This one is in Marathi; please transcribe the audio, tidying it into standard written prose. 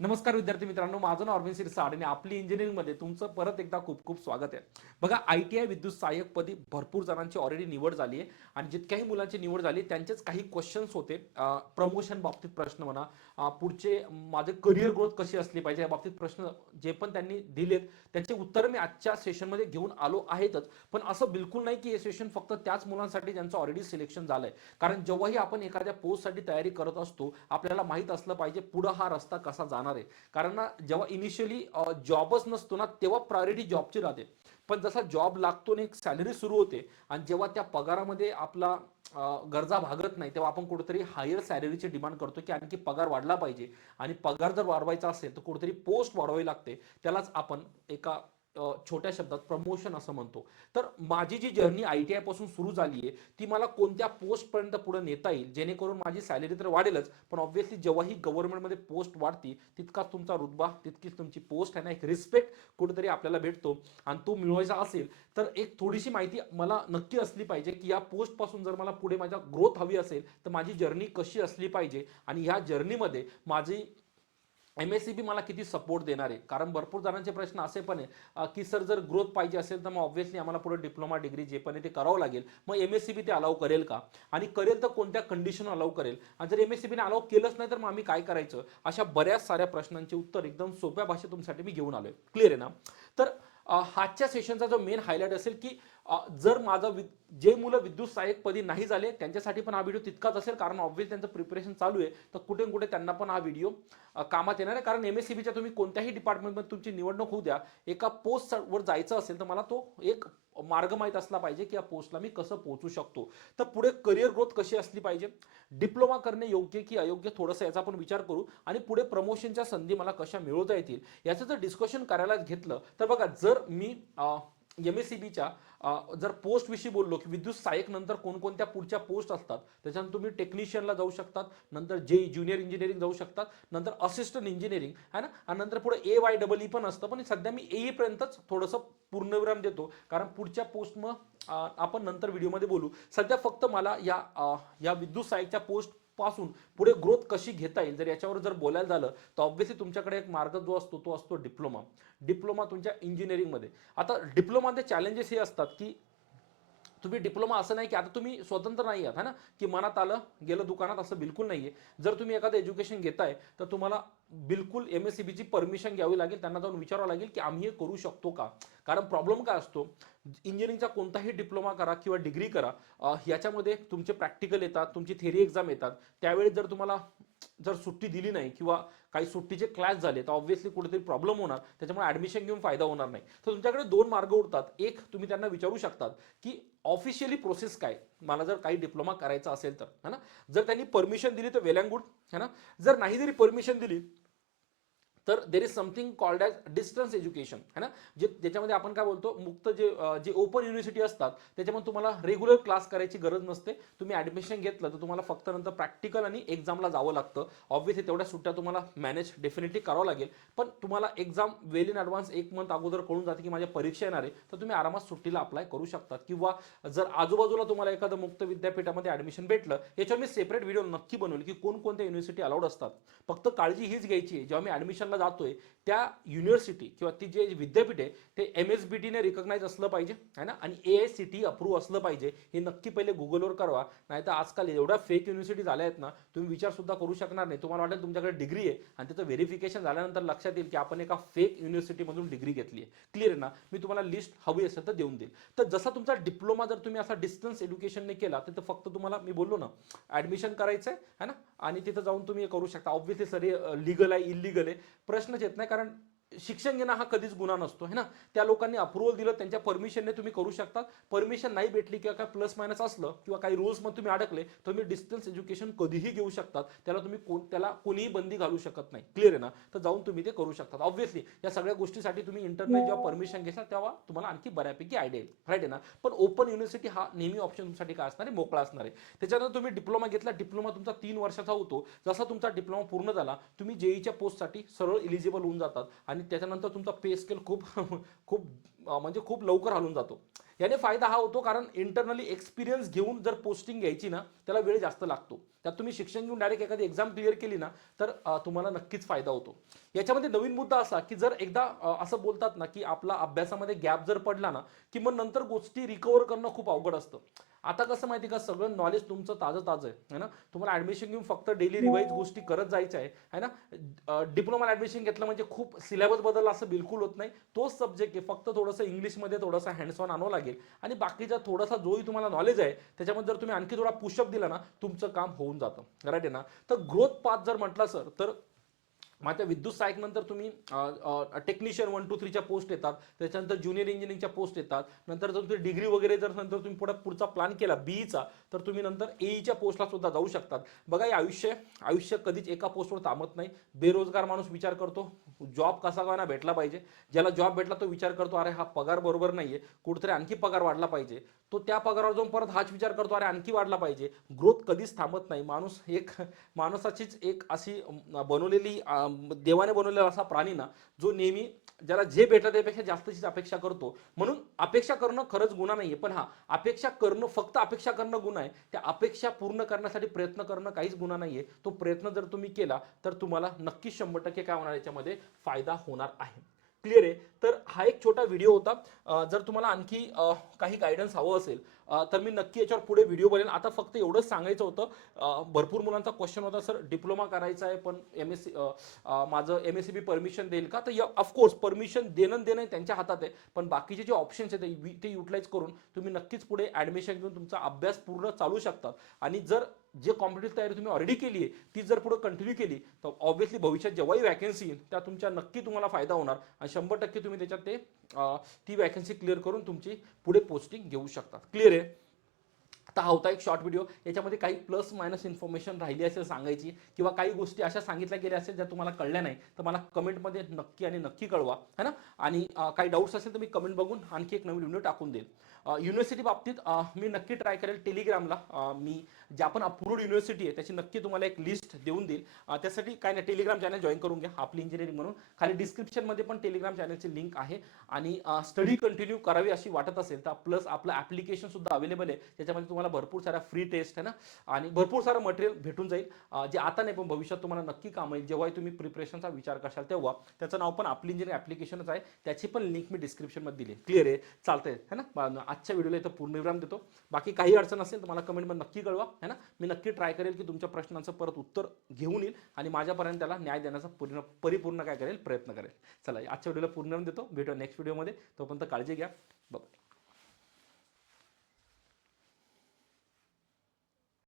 नमस्कार विद्यार्थी मित्रांनो, माझं नाव अरविंद सिरसाड आणि आपली इंजिनिअरिंगमध्ये तुमचं परत एकदा खूप खूप स्वागत आहे. बघा, ITI विद्युत सहाय्यक पदी भरपूर जणांची ऑलरेडी निवड झाली आहे आणि जितक्याही मुलांची निवड झाली त्यांचेच काही क्वेश्चन्स होते. प्रमोशन बाबतीत प्रश्न म्हणा, पुढचे माझे करिअर ग्रोथ कशी असली पाहिजे या बाबतीत प्रश्न जे पण त्यांनी दिलेत त्यांचे उत्तर मी आजच्या सेशनमध्ये घेऊन आलो आहेतच. पण असं बिलकुल नाही की हे सेशन फक्त त्याच मुलांसाठी ज्यांचं ऑलरेडी सिलेक्शन झालंय. कारण जेव्हाही आपण एखाद्या पोस्टसाठी तयारी करत असतो आपल्याला माहित असलं पाहिजे पुढं हा रस्ता कसा जाणार आहे. कारण ना, जेव्हा इनिशियली जॉबच नसतो ना तेव्हा प्रायोरिटी जॉबची राहते. पण जसा जॉब लागतो आणि एक सॅलरी सुरू होते आणि जेव्हा त्या पगारामध्ये आपला गरजा भागत नाही तेव्हा आपण कुठेतरी हायर सॅलरीची डिमांड करतो की आणखी पगार वाढला पाहिजे. आणि पगार जर वाढवायचा असेल तर कुठेतरी पोस्ट वाढवावी लागते. त्यालाच आपण एका छोट्या शब्दात प्रमोशन असं म्हणतो. तर माझी जी जर्नी ITI पासून सुरू झाली आहे ती मला कोणत्या पोस्टपर्यंत पुढे नेता येईल जेणेकरून माझी सॅलरी तर वाढेलच, पण ऑब्व्हियसली जेव्हाही गव्हर्नमेंटमध्ये पोस्ट वाढती तितकाच तुमचा रुतबा, तितकीच तुमची पोस्ट आहे ना, एक रिस्पेक्ट कुठेतरी आपल्याला भेटतो. आणि तो मिळवायचा असेल तर एक थोडीशी माहिती मला नक्की असली पाहिजे की या पोस्टपासून जर मला पुढे माझ्या ग्रोथ हवी असेल तर माझी जर्नी कशी असली पाहिजे आणि ह्या जर्नीमध्ये माझी MSCB मला किती सपोर्ट देणार आहे. कारण भरपूर जणांचे प्रश्न असे पण आहे की सर जर ग्रोथ पाहिजे असेल तर मग ऑब्व्हियसली आम्हाला पुढे डिप्लोमा डिग्री जे पण आहे ते करावं लागेल. मग MSCB ते अलाव करेल का, आणि करेल तर कोणत्या कंडिशन अलाव करेल, आणि जर MSCB ने अलाव केलंच नाही तर मग आम्ही काय करायचं. अशा बऱ्याच साऱ्या प्रश्नांचे उत्तर एकदम सोप्या भाषेत तुमच्यासाठी मी घेऊन आलोय. क्लिअर आहे ना. तर हातच्या सेशनचा जो मेन हायलाइट असेल की जर माझं जे मुलं विद्युत सहाय्यक पदी नाही झाले त्यांच्यासाठी पण हा व्हिडिओ तितकाच असेल, कारण ऑब्व्हियस त्यांचं प्रिपरेशन चालू आहे. तर कुठे कुठे त्यांना पण हा व्हिडिओ कामात येणार आहे. कारण MSCBच्या तुम्ही कोणत्याही डिपार्टमेंटमध्ये तुमची निवडणूक होऊ द्या, एका पोस्टवर जायचं असेल तर मला तो एक मार्ग माहीत असला पाहिजे की या पोस्टला मी कसं पोहोचू शकतो. तर पुढे करिअर ग्रोथ कशी असली पाहिजे, डिप्लोमा करणे योग्य की अयोग्य थोडंसं याचा आपण विचार करू, आणि पुढे प्रमोशनच्या संधी मला कशा मिळवता येतील याचं जर डिस्कशन करायला घेतलं तर बघा, जर मी MSCBच्या जर पोस्ट विषयी बोललो की विद्युत सहाय्यक नंतर कोणकोणत्या पुढच्या पोस्ट असतात, त्याच्यानंतर तुम्ही टेक्निशियनला जाऊ शकतात, नंतर ज्युनियर इंजिनिअरिंग जाऊ शकतात, नंतर असिस्टंट इंजिनिअरिंग आहे ना, आणि नंतर पुढे AYEE पण असतं. पण सध्या मी AE पर्यंतच थोडंसं पूर्णविराम देतो, कारण पुढच्या पोस्ट मग आपण नंतर व्हिडिओमध्ये बोलू. सध्या फक्त मला या विद्युत सहाय्यकच्या पोस्ट पासून पुढे ग्रोथ कशी घेता येईल जर याच्यावर जर बोलायला झालं तर ऑब्व्हियसली तुमच्याकडे एक मार्ग जो असतो तो असतो डिप्लोमा. डिप्लोमा तुमच्या इंजिनिअरिंगमध्ये. आता डिप्लोमामध्ये चॅलेंजेस हे असतात की तुम्ही डिप्लोमा असं नाही की आता तुम्ही स्वतंत्र नाही आहात है ना, की मनात आलं गेलं दुकानात, असं बिलकुल नाहीये. जर तुम्ही एखादं एज्युकेशन घेताय तर तुम्हाला बिलकुल MSCBची परमिशन घ्यावी लागेल, त्यांना जाऊन विचारावं लागेल की आम्ही हे करू शकतो का. कारण प्रॉब्लेम काय असतो, इंजिनिअरिंगचा कोणताही डिप्लोमा करा किंवा डिग्री करा, याच्यामध्ये तुमचे प्रॅक्टिकल येतात, तुमची थेरी एक्झाम येतात. त्यावेळी जर तुम्हाला जर सुट्टी दिली नाही किंवा काही सुट्टीचे क्लास झाले तर ऑब्व्हियसली कुठेतरी प्रॉब्लेम होणार, त्याच्यामुळे ऍडमिशन घेऊन फायदा होणार नाही. तर तुमच्याकडे दोन मार्ग उरतात. एक, तुम्ही त्यांना विचारू शकतात की ऑफिशियली प्रोसेस काय, मला जर काही डिप्लोमा करायचा असेल तर है ना. जर त्यांनी परमिशन दिली तर वेल अँड गुड है ना. जर नाही जरी परमिशन दिली तर there is something called as distance education है ना. जे ज्याच्यामध्ये आपण काय बोलतो, मुक्त जे ओपन युनिव्हर्सिटी असतात त्याच्यामध्ये तुम्हाला रेग्युलर क्लास करायची गरज नसते. तुम्ही ऍडमिशन घेतलं तर तुम्हाला फक्त नंतर प्रॅक्टिकल आणि एक्झामला जावं लागतं. ऑब्व्हियसली तेवढ्या सुट्ट्या तुम्हाला मॅनेज डेफिनेटली करावं लागेल. पण तुम्हाला एक्झाम वेल इन ॲडव्हान्स एक मंथ अगोदर कळून जाते की माझ्या परीक्षा येणार आहे, तर तुम्ही आरामात सुट्टीला अप्लाय करू शकतात. किंवा जर आजूबाजूला तुम्हाला एखादं मुक्त विद्यापीठामध्ये ऍडमिशन भेटलं, याच्यावर मी सेपरेट व्हिडिओ नक्की बनवेल की कोणकोणत्या युनिव्हर्सिटी अलाउड असतात. फक्त काळजी हीच घ्यायची आहे, जेव्हा मी ऍडमिशनला जातोय त्या युनिव्हर्सिटी किंवा ती जे विद्यापीठ आहे ते MSBTने रिकॉग्नाइज असलं पाहिजे है ना, आणि AICTE अप्रूव्ह असलं पाहिजे. हे नक्की पहिले गुगलवर करवा, नाही तर आजकाल एवढ्या फेक युनिव्हर्सिटी झाल्या आहेत ना, तुम्ही विचार सुद्धा करू शकणार नाही. तुम्हाला वाटेल तुमच्याकडे डिग्री आहे आणि त्याचं व्हेरिफिकेशन झाल्यानंतर लक्षात येईल की आपण एका फेक युनिव्हर्सिटीमधून डिग्री घेतली आहे. क्लिअर आहे ना. मी तुम्हाला लिस्ट हवी असेल तर देऊन देईल. तर जसा तुमचा डिप्लोमा जर तुम्ही असा डिस्टन्स एज्युकेशनने केला तर फक्त तुम्हाला मी बोललो ना ऍडमिशन करायचं आहे ना, आणि तिथं जाऊन तुम्ही करू शकता. ऑब्व्हियसली सर लिगल आहे इलिगल आहे प्रश्नच येत नाही, कारण शिक्षण घेणं हा कधीच गुन्हा नसतो है ना. त्या लोकांनी अप्रुव्हल दिलं, त्यांच्या परमिशनने तुम्ही करू शकता. परमिशन नाही भेटली किंवा काय प्लस मायनस असलं किंवा काही रूल्स मध्ये तुम्ही अडकले तर तुम्ही डिस्टन्स एज्युकेशन कधीही घेऊ शकतात. त्याला कोणीही बंदी घालू शकत नाही. क्लिअर आहे ना. तर जाऊन तुम्ही ते करू शकतात. ऑब्व्हियसली या सगळ्या गोष्टीसाठी तुम्ही इंटरनेट जेव्हा परमिशन घेसाल तेव्हा तुम्हाला आणखी बऱ्यापैकी आयडिया येईल. राईट आहे ना. पण ओपन युनिव्हर्सिटी हा नेहमी ऑप्शन तुमच्यासाठी काय असणार आहे, मोकळा असणार आहे. त्याच्यानंतर तुम्ही डिप्लोमा घेतला, डिप्लोमा तुमचा 3 वर्षाचा होतो. जसा तुमचा डिप्लोमा पूर्ण झाला तुम्ही JEEच्या पोस्टसाठी सरळ इलिजिबल होऊन जातात, आणि त्याच्यानंतर तुमचा पे स्केल खूप खूप म्हणजे खूप लवकर हलून जातो. याने फायदा हा होतो कारण इंटरनली एक्सपिरियन्स घेऊन जर पोस्टिंग घ्यायची ना त्याला वेळ जास्त लागतो. त्यात तुम्ही शिक्षण घेऊन डायरेक्ट एखादी एक्झाम क्लिअर केली ना तर तुम्हाला नक्कीच फायदा होतो. याच्यामध्ये नवीन मुद्दा असा की जर एकदा असं बोलतात ना की आपला अभ्यासामध्ये गॅप जर पडला ना की मग नंतर गोष्टी रिकवर करणं खूप अवघड असतं. आता कसं माहिती का, सगळं नॉलेज तुमचं ताजं ताजं आहे ना. तुम्हाला ऍडमिशन घेऊन फक्त डेली रिवाईज गोष्टी करत जायचं आहे ना. डिप्लोमा ऍडमिशन घेतलं म्हणजे खूप सिलेबस बदलला असं बिलकुल होत नाही. तोच सब्जेक्ट आहे, फक्त थोडंसं इंग्लिशमध्ये थोडासा हँड्स ऑन आणावं लागेल आणि बाकीचा थोडासा जोही तुम्हाला नॉलेज आहे त्याच्यामध्ये जर तुम्ही आणखी थोडा पुशअप दिला ना तुमचं काम होऊन जातं. राईट आहे ना. तर ग्रोथ पाथ जर म्हटलं सर तर मग त्या विद्युत सहाय्यक नंतर तुम्ही टेक्निशियन 1, 2, 3च्या पोस्ट येतात, त्याच्यानंतर ज्युनियर इंजिनिअरिंगच्या पोस्ट येतात, नंतर जर तुम्ही डिग्री वगैरे जर नंतर तुम्ही पुढचा प्लॅन केला बीईचा तर तुम्ही नंतर एईच्या पोस्टला सुद्धा जाऊ शकतात. बघा हे आयुष्य कधीच एका पोस्टवर थांबत नाही. बेरोजगार माणूस विचार करतो जॉब कसा का ना भेटला पाहिजे. ज्याला जॉब भेटला तो विचार करतो अरे हा पगार बरोबर नाहीये, कुठेतरी आणखी पगार वाढला पाहिजे. तो त्या पगारावर जाऊन परत हाच विचार करतो अरे आणखी वाढला पाहिजे. ग्रोथ कधीच थांबत नाही. माणसाचीच एक अशी बनवलेली देवाने बनवलेला असा प्राणी ना जो नेहमी ज्याला जे भेटलं त्यापेक्षा जास्तचीच अपेक्षा करतो. म्हणून अपेक्षा करणं खरंच गुन्हा नाहीये, पण हा अपेक्षा करणं, फक्त अपेक्षा करणं गुन्हा आहे. त्या अपेक्षा पूर्ण करण्यासाठी प्रयत्न करणं काहीच गुन्हा नाहीये. तो प्रयत्न जर तुम्ही केला तर तुम्हाला नक्कीच 100% काय होणार याच्यामध्ये फायदा होणार आहे. क्लिअर आहे. तर हा एक छोटा व्हिडिओ होता. जर तुम्हाला आणखी काही गायडन्स हवं असेल तर मी नक्की याच्यावर पुढे व्हिडिओ बनेल. आता फक्त एवढंच सांगायचं होतं. भरपूर मुलांचा क्वेश्चन होता सर डिप्लोमा करायचा आहे पण माझं MSc परमिशन देईल का, तर ऑफकोर्स परमिशन देणं त्यांच्या हातात आहे. पण बाकीचे जे ऑप्शन्स आहेत ते युटिलाइज करून तुम्ही नक्कीच पुढे ऍडमिशन घेऊन तुमचा अभ्यास पूर्ण चालू शकतात. आणि जर जे कॉम्पिटेटिव्ह तयारी तुम्ही ऑलरेडी केली आहे ती जर पुढे कंटिन्यू केली तर ऑब्व्हियसली भविष्यात जेव्हाही वॅकन्सी येईल त्या तुमच्या नक्की तुम्हाला फायदा होणार आणि 100% तुम्ही त्याच्यात ती वॅकन्सी क्लिअर करून तुमची पुढे पोस्टिंग घेऊ शकता. क्लिअर आहे. आता हा होता एक शॉर्ट व्हिडिओ. याच्यामध्ये काही प्लस मायनस इन्फॉर्मेशन राहिली असेल सांगायची किंवा काही गोष्टी अशा सांगितल्या गेल्या असेल ज्या तुम्हाला कळल्या नाही तर मला कमेंटमध्ये नक्की आणि नक्की कळवा है ना. आणि काही डाऊट्स असेल तर मी कमेंट बघून आणखी एक नवीन व्हिडिओ टाकून देईल. युनिव्हर्सिटी बाबतीत मी नक्की ट्राय करेल टेलिग्रामला मी ज्या पण अप्रूव्ड युनिव्हर्सिटी आहे त्याची नक्की तुम्हाला एक लिस्ट देऊन देईल. त्यासाठी काय नाही, टेलिग्राम चॅनल जॉईन करून घ्या आपली इंजिनिअरिंग म्हणून. खाली डिस्क्रिप्शनमध्ये पण टेलिग्राम चॅनलची लिंक आहे. आणि स्टडी कंटिन्यू करावी अशी वाटत असेल तर प्लस आपलं ॲप्लिकेशन सुद्धा अवेलेबल आहे त्याच्यामध्ये तुम्हाला भरपूर साऱ्या फ्री टेस्ट आहे ना आणि भरपूर सारं मटेरियल भेटून जाईल. जे आता नाही पण भविष्यात तुम्हाला नक्की काम येईल जेव्हा तुम्ही प्रिपरेशनचा विचार करशाल तेव्हा. त्याचं नाव पण आपली इंजिनिअरिंग ॲप्लिकेशनच आहे. त्याची पण लिंक मी डिस्क्रिप्शनमध्ये दिली. क्लिअर आहे. चालतंय है ना. आजच्या व्हिडिओला इथं पूर्णविराम देतो. बाकी काही अडचण असेल तर मला कमेंटमध्ये नक्की कळवा है ना. मी नक्की ट्राय करेल की तुमच्या प्रश्नांचं परत उत्तर घेऊन येईल आणि माझ्यापर्यंत त्याला न्याय देण्याचा परिपूर्ण काय करेल प्रयत्न करेल. चला आजच्या व्हिडिओला पूर्ण देतो. भेटूया नेक्स्ट व्हिडिओमध्ये. तोपर्यंत काळजी घ्या. बाय.